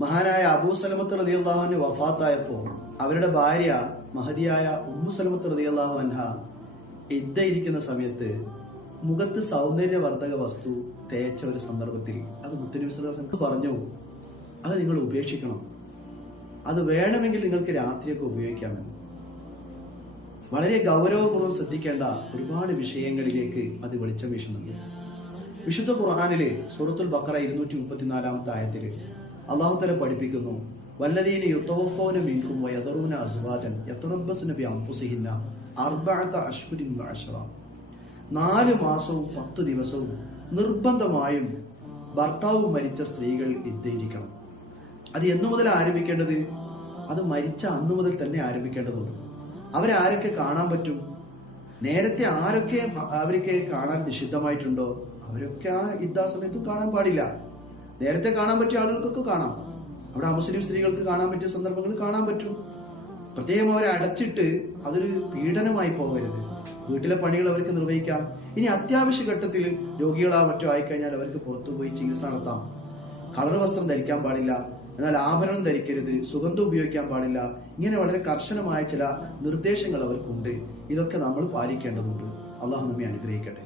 മഹാനായ അബൂ സലമത്ത് റതി അള്ളാഹുവിന്റെ വഫാത്തായപ്പോൾ അവരുടെ ഭാര്യ മഹതിയായ ഉമ്മു സലമത്ത് റതി അള്ളാഹു അൻഹ ഇദ്ദേഹിക്കുന്ന സമയത്ത് മുഖത്ത് സൗന്ദര്യവർദ്ധക വസ്തു തേച്ച ഒരു സന്ദർഭത്തിൽ അത് മുത്തനബി പറഞ്ഞു അത് നിങ്ങൾ ഉപേക്ഷിക്കണം. അത് വേണമെങ്കിൽ നിങ്ങൾക്ക് രാത്രിയൊക്കെ ഉപയോഗിക്കാം. വളരെ ഗൗരവപൂർവം ശ്രദ്ധിക്കേണ്ട ഒരുപാട് വിഷയങ്ങളിലേക്ക് അത് വെളിച്ചം വീശുന്നുണ്ട്. വിശുദ്ധ ഖുർആാനിലെ സൂറത്തുൽ ബക്കറ ഇരുന്നൂറ്റി മുപ്പത്തിനാലാമത്തെ ആയത്തിൽ അള്ളാഹു തല പഠിപ്പിക്കുന്നു വല്ലതീന യുത്തോഫോന മിൻകും വയതറൂന അസ്വാജൻ യത്തറബസ് നബി അംഫുസിഹിന്ന അർബഅത അശ്വരിൻ അഷറ നാല് മാസവും പത്ത് ദിവസവും നിർബന്ധമായും ഭർത്താവ് മരിച്ച സ്ത്രീകൾ ഇദ്ദയിരിക്കണം. അത് എന്നു മുതൽ ആരംഭിക്കേണ്ടത്? അത് മരിച്ച അന്നു മുതൽ തന്നെ ആരംഭിക്കേണ്ടതുണ്ട്. അവരാരൊക്കെ കാണാൻ പറ്റും? നേരത്തെ ആരൊക്കെ അവർക്ക് കാണാൻ നിഷിദ്ധമായിട്ടുണ്ടോ? അവരൊക്കെ ആ ഇദ്ദാ സമയത്തും കാണാൻ പാടില്ല. നേരത്തെ കാണാൻ പറ്റിയ ആളുകൾക്കൊക്കെ കാണാം. അവിടെ മുസ്ലിം സ്ത്രീകൾക്ക് കാണാൻ പറ്റിയ സന്ദർഭങ്ങൾ കാണാൻ പറ്റും. പ്രത്യേകം അവരെ അടച്ചിട്ട് അതൊരു പീഡനമായി പോകരുത്. വീട്ടിലെ പണികൾ അവർക്ക് നിർവഹിക്കാം. ഇനി അത്യാവശ്യ ഘട്ടത്തിൽ രോഗികളാ മറ്റോ ആയിക്കഴിഞ്ഞാൽ അവർക്ക് പുറത്തുപോയി ചികിത്സ നടത്താം. കളർ വസ്ത്രം ധരിക്കാൻ പാടില്ല. എന്നാൽ ആഭരണം ധരിക്കരുത്. സുഗന്ധം ഉപയോഗിക്കാൻ പാടില്ല. ഇങ്ങനെ വളരെ കർശനമായ ചില നിർദ്ദേശങ്ങൾ അവർക്കുണ്ട്. ഇതൊക്കെ നമ്മൾ പാലിക്കേണ്ടതുണ്ട്. അള്ളാഹു നമ്മെ അനുഗ്രഹിക്കട്ടെ.